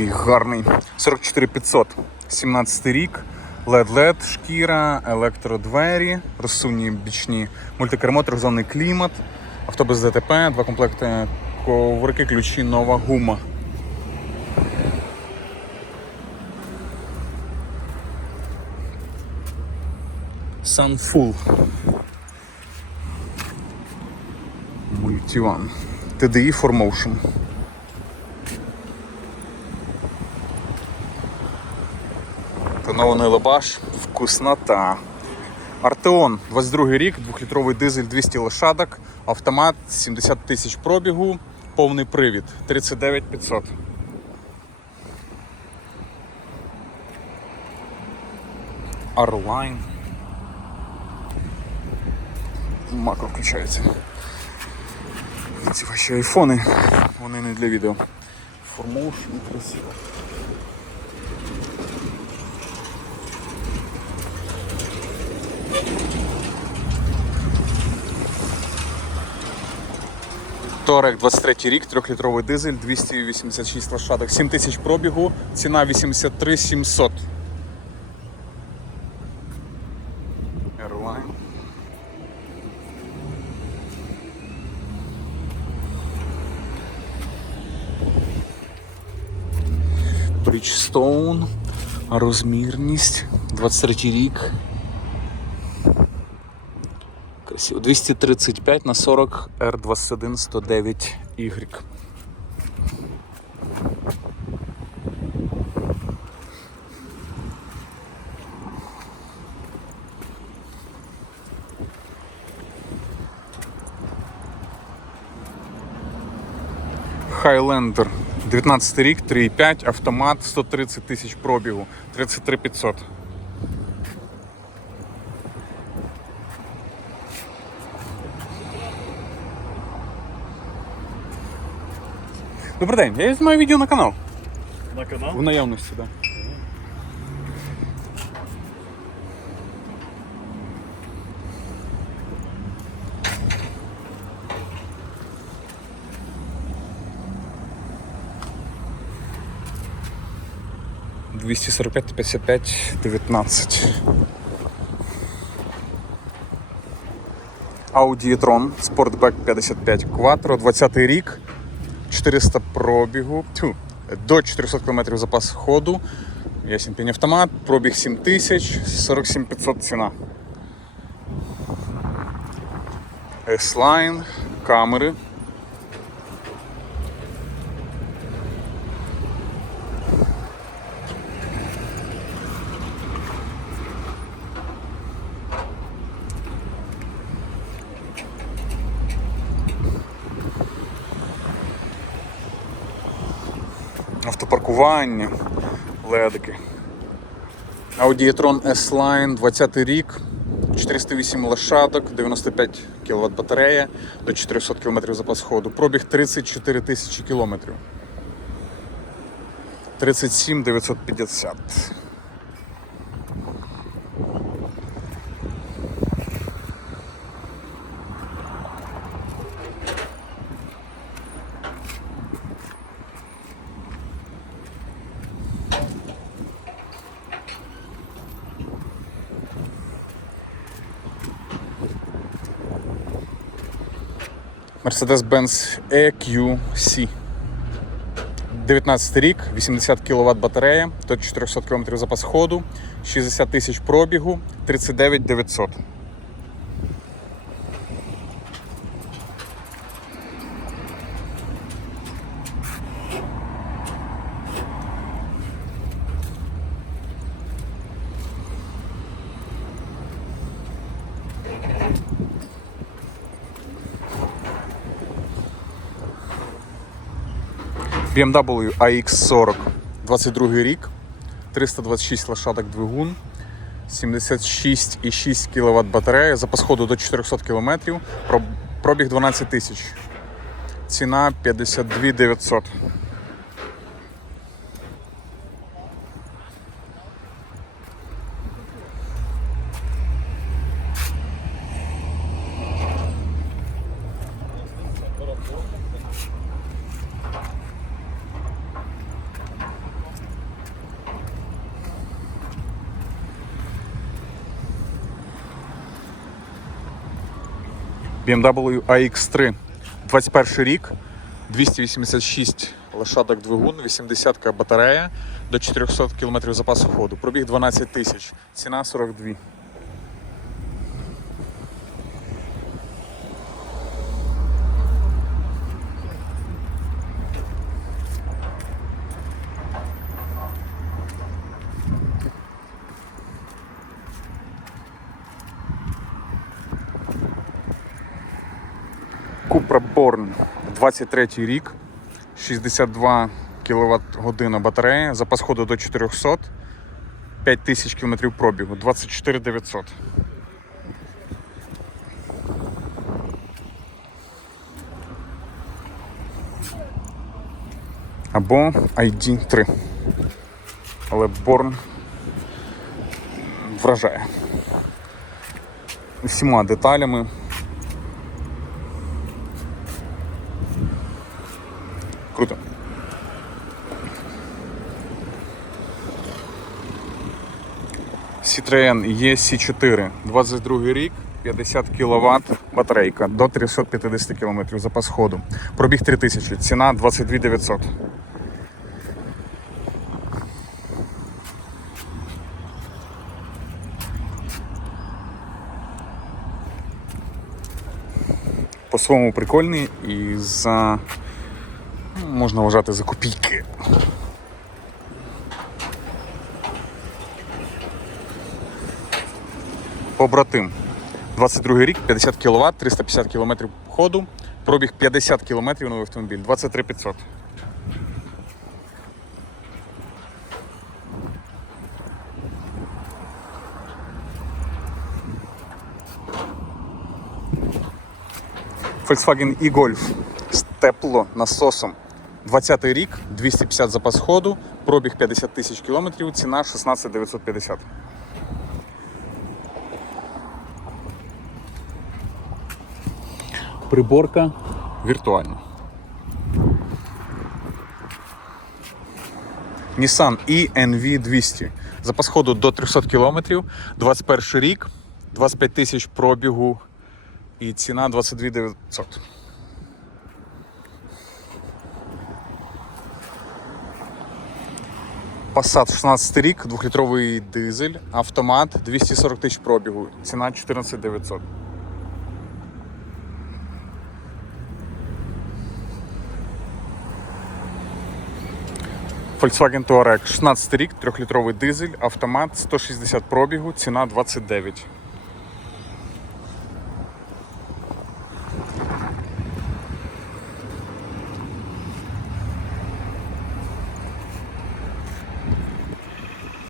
який гарний. 44500. 17 рік. LED-LED, шкіра, електродвері, розсувні бічні, мультикермо, трьохзонний клімат, автобус ДТП, два комплекти коврики, ключі, нова гума. Sunfull. Мультиван. TDI 4Motion. Тонований лабаш, вкуснота. Артеон, 22 рік, 2-літровий дизель 200 лошадок, автомат 70 тисяч пробігу, повний привід 39 500. Arline. Макро включається. Ці ваші айфони, вони не для відео. Формоушен красиво. Торек 23 рік, 3-літровий дизель, 286 лошадок, 7 тисяч пробігу, ціна 83 700. Airline. Bridgestone, розмірність, 23 рік. Красиво. 235 на 40 R21 109 Y. Highlander 19 рік, 3,5, автомат, 130 тисяч пробігу, 33 500. Добрий день, я знімаю відео на канал. На канал? В наявності, так. Да. Двісті сорок п'ять п'ятдесят п'ять дев'ятнадцять. Audi e-tron Sportback 55 Quattro, 20 рік, 400 пробігу, тьфу, до 400 км запас ходу. Ясен пінь автомат, пробіг 7000, 47 500 ціна. S-Line, камери. Автопаркування, ледики. Audi e-tron S-Line, 20 рік, 408 лошадок, 95 кВт батарея, до 400 км запас ходу. Пробіг 34 тисячі кілометрів. 37 950. Mercedes-Benz EQC. 19 рік, 80 кВт батарея, до 400 км запас ходу, 60 тисяч пробігу, 39 900. BMW AX40, 22 рік, 326 лошадок двигун, 76,6 кВт батарея, запас ходу до 400 км, пробіг 12 тисяч. Ціна 52 900. BMW AX3, 21 рік, 286 лошадок двигун, 80 батарея до 400 км запасу ходу. Пробіг 12 тисяч, ціна 42. Born, 23 рік, 62 кВт година батарея, запас ходу до 400, 5000 км пробігу, 24 900. Або ID3. Але Born вражає. Всіма деталями. Круто. Citroen EC4, 22 рік, 50 кВт батарейка до 350 км запас ходу. Пробіг 3000, ціна 22 900. По-своєму прикольний і за можна вважати за копійки. Побратим. 22 рік, 50 кВт, 350 км ходу, пробіг 50 км новий автомобіль, 23 500. Volkswagen e-Golf з теплонасосом. 20-й рік, 250 запас ходу, пробіг 50 тисяч кілометрів, ціна 16 950. Приборка віртуальна. Nissan E-NV200. Запас ходу до 300 км, 21 рік, 25 тисяч пробігу і ціна 22 900. Passat 16 рік, 2-літровий дизель, автомат, 240 тисяч пробігу, ціна 14 900. Volkswagen Touareg 16 рік, 3-літровий дизель, автомат, 160 пробігу, ціна 29.